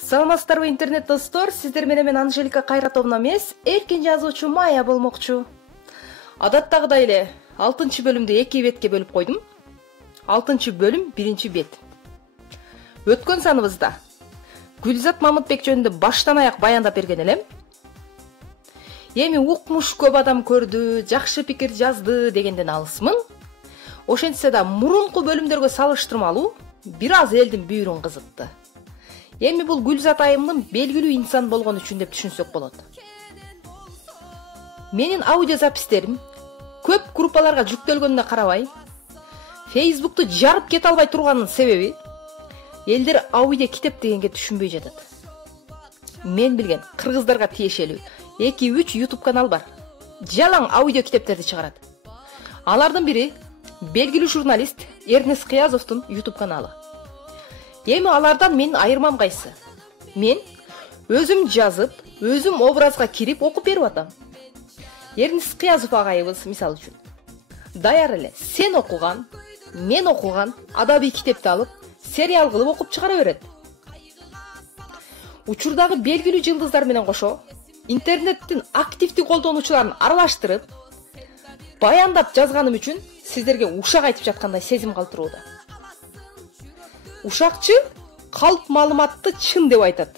Саламатсыздарбы интернет достор, сиздер менен мен Анжелика Кайратовна эмес, эркин жазуучу Майя болмокчу. Адаттагыдай эле 6-бөлүмдү 2 бетке бөлүп койдум. 6-бөлүм 1 бет. Өткөн саныбызда Гүлзат Мамытбек жөнүндө баштан аяк баяндап берген элем. Эми укмуш көп адам көрдү, жакшы пикир жазды дегенден алысмын. Ошентсе да мурунку бөлүмдөргө салыштырмалуу бир аз элдин бүйүрүн кызытты. Эми бул Гүлзат айымдын белгилүү инсан болгон үчүн деп түшүнсөк болот. Менин аудио запистерим көп группаларга жүктөлгөнүнө карабай, Facebook'tu жарып кете албай турганын себеби элдер аудио китеп дегенге түшүнбөй жатат. Мен билген кыргыздарга тиешелүү 2-3 YouTube канал бар. Жалаң аудио китептерди чыгарат. Алардын бири белгилүү журналист Эрнест Кыязовдун YouTube каналы. Эми алардан менин айырмам кайсы? Мен өзүм жазып, өзүм образга кирип окуп берип атам. Эрнест Кыязов агайыбыз мисалы үчүн даяр эле сен окуган, мен окуган адабий китепти алып, сериал кылып окуп чыгара берет. Учурдагы белгилүү жылдыздар менен кошо интернеттин активдүү колдонуучуларын аралаштырып, баяндап жазганым үчүн сиздерге ушак айтып жаткандай сезим калтырууда. Ушакчы калп маалыматты чын деп айтат.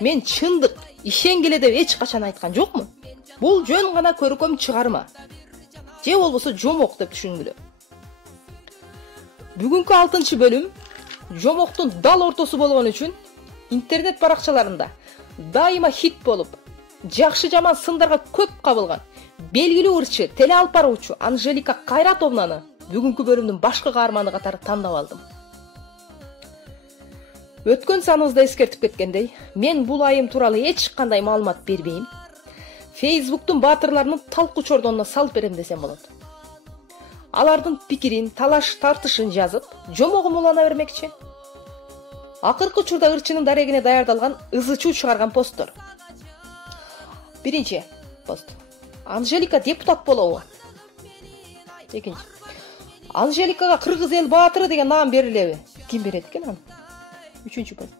Мен чындык, ишенгиле деп эч качан айткан жокмун. Бул жөн гана көркөм чыгарма. Же болбосо жомок деп түшүнгүлө. Бүгүнкү 6-бөлүм жомоктун дал ортосу болгон үчүн интернет баракчаларында дайыма хит болуп, жакшы жаман сындарга көп кабылган белгилүү ырчы, теле алып баруучу Анжелика Кайратовнаны бүгүнкү бөлүмдүн башкы каарманы катары тандап алдым. Өткөн саныбызда эскертип кеткендей, мен бул айым тууралуу эч кандай маалымат бербейм. Facebook'тун баатырларынын талкуу чордонуна салып берем десем болот. Алардын пикирин, талаш тартышын жазып, жомогум улана бермекчи. Акыркы учурда ырчынын дарегине даярдалган ызычуу чыгарган посттор. Биринчи пост. Анжелика депутат болобу? Экинчи. Анжеликага кыргыз эл баатыры деген наам берилеби? Ким берет экен аны? Үчүнчү пост.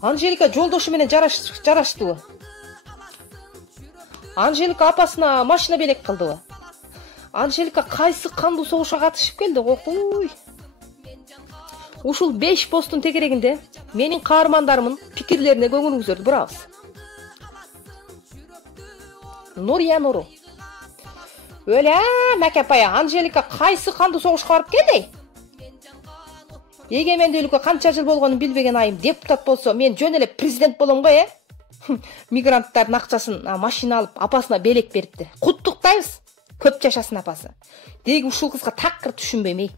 Анжелика жолдошу менен жараштыбы? Анжелика апасына машина белек кылдыбы? Анжелика кайсы кандуу согушка катышып келди? Окуй. Ушул 5 посттун тегерегинде менин каармандарымдын пикирлерине көңүлүңүздөрдү бурабыз. Нурия Нуру. Өлө, макапая, Анжелика кайсы кандуу согушка барып келди? Эгемендүүлүккө канча жыл болгонун билбеген айым депутат болсо, мен жөн эле президент болом го, Мигранттардын акчасын машина алып, апасына белек берипти. Куттуктайбыз. Көп жашасын апасы. Деги ушул кызга такыр түшүнбөйм.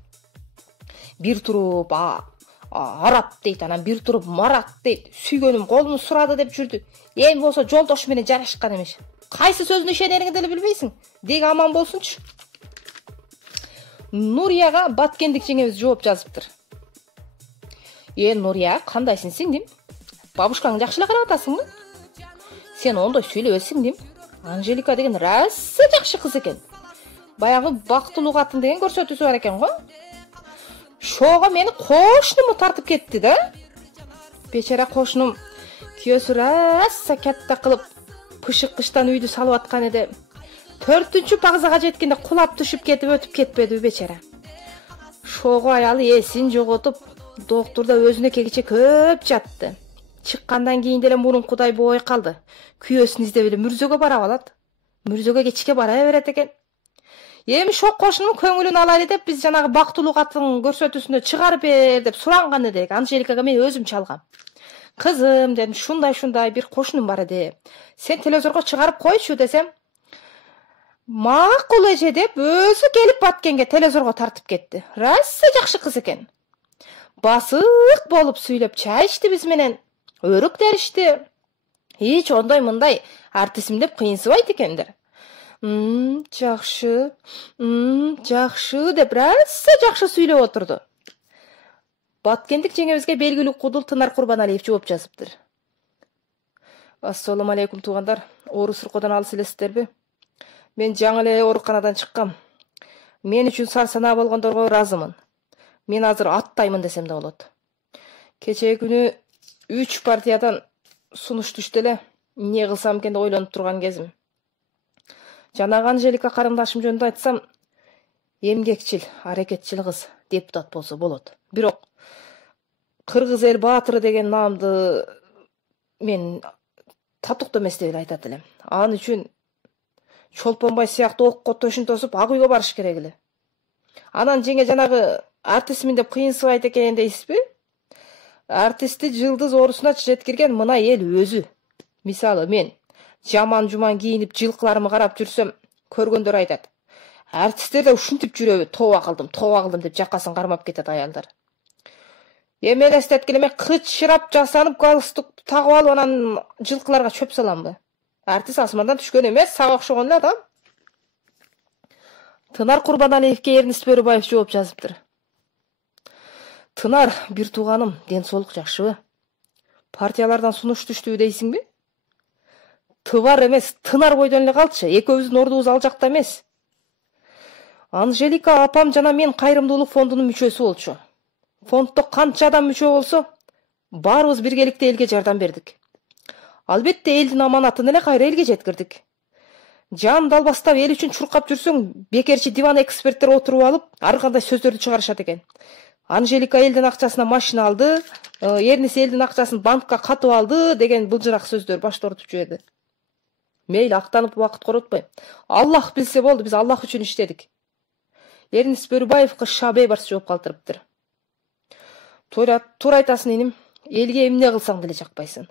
Бир туруп Арап дейт, анан бир туруп Марат дейт. Сүйгөнүм колуну сурады деп жүрдү. Эми болсо жолдошу менен жарашкан эмес. Кайсы сөзүнө ишенериңди деле билбейсиң. Деги аман болсунчу. Нурияга Баткендик жеңебиз жооп жазыптыр. Нурия, кандайсың сиңдим? Бабушкаң жакшы эле карап атасыңбы? Сен ондой сүйлөбө сиңдим. Анжелика деген расы жакшы кыз экен. Баягы бактылуу катын деген көрсөтүүсү бар экен го. Шого мени кошнуму тартып кетти да. Бечара кошнум күйөөсү раса катта кылып пышык-кыштан үйдү салып аткан эде. 4-чү пагзага жеткенде кулап түшүп кетип өтүп кетпеди бечара. Шого аялы эсин жоготуп, доктурда өзүнө кегиче көп жатты. Чыккандан кийин деле мурункудай бой калды. Күйөөсүн издеп эле мүрзөгө бара алат. Мүрзөгө кечке бара берет экен. Эми шок кошунун көңүлүн алайлы деп биз жанагы бактылуу катын көрсөтүүсүндө чыгарып бер деп суранган эдик. Анжеликага мен өзүм чалгам. Кызым дедим, шундай бир кошунум бар эди. Сен телевизорго чыгарып койчу десем, макул эже деп өзү келип Баткенге телевизорго тартып кетти. Раса жакшы кыз экен. Басык болуп сүйлөп чай ичти биз менен. Өрүк теришти. Эч ондой мындай артисим деп кыйынсыбайт экендер. Жакшы деп раса жакшы сүйлөп отурду. Баткендик жеңебизге белгилүү кудул Тынар Курбаналиев жооп жазыптыр. Ассаламу алейкум туугандар. Оору суркодон алыс элесиздерби? Мен жаңы эле ооруканадан чыккам. Мен үчүн сар санаа болгондорго ыраазымын. Мен азыр аттаймын десем да болот. Кечээ күнү 3 партиядан сунуш түштү эле эмне кылсам экен деп ойлонуп турган кезим. Жанагы Анжелика карындашым жөнүндө айтсам, эмгекчил, аракетчил кыз депутат болсо болот. Бирок кыргыз эл баатыры деген наамды мен татыктуу эмес деп эле айтат элем. Ал үчүн Чолпонбай сыяктуу окко төшүн тосуп ак үйгө барыш керек эле. Анан жеңе жанагы артистмин деп кыйынсыбайт экен дейсизби? Артистти жылдыз оорусуна жеткирген мына эл өзү. Мисалы мен жаман-жуман кийинип жылкыларымы карап жүрсөм, көргөндөр айтат. Артисттер да ушинтип жүрөбү, тоба кылдым деп жакасын кармап кетет аялдар. Эми элестеткиле мен кычырап жасанып галстук тагып алып анан жылкыларга чөп саламбы? Артист асмандан түшкөн эмес, сага окшогон эле адам. Тынар Курбаналиевке Эрнест Бөрүбаев жооп жазыптыр. Тынар, бир тууганым, ден соолук жакшыбы? Партиялардан сунуш түштүбү дейсиңби? Тывар эмес, Тынар бойдон эле калчы, экөөбүздүн ордубуз ал жакта эмес. Анжелика апам жана мен кайрымдуулук фондунун мүчөсү болчу. Фонддо канча адам мүчө болсо, баарыбыз биргеликте элге жардам бердик. Албетте элдин аманатын эле кайра элге жеткирдик. Жан далбастап эл үчүн чуркап жүрсөң, бекерчи диван эксперттер отуруп алып, ар кандай сөздөрдү чыгарышат экен. Анжелика элдин акчасына машина алды, Эрнис элдин акчасын банкка катып алды деген былжырак сөздөр башты ортуп жиберди. Мейли, актанып убакыт коротпойм. Аллах билсе болду, биз Аллах үчүн иштедик. Эрнис Бөрүбаевга Шабей барс жооп калтырыптыр. Туура айтасың иним, элге эмне кылсаң деле жакпайсың.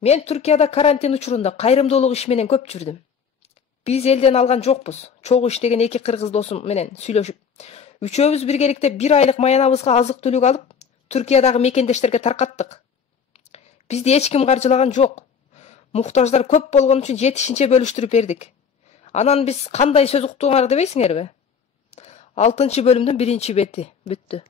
Мен Түркияда карантин учурунда кайрымдуулук иш менен көп жүрдүм. Биз элден алган жокпуз. Чогуу иштеген 2 кыргыз досум менен сүйлөшүп, үчөөбүз биргеликте 1 айлык маянабызга азык-түлүк алып, Түркиядагы мекендештерге таркаттык. Бизди эч ким каржылаган жок. Муктаждар көп болгон үчүн жетишинче бөлүштүрүп бердик. Анан биз кандай сөз уктуңар дебейсиңерби? 6-бөлүмдүн 1-бети бүттү.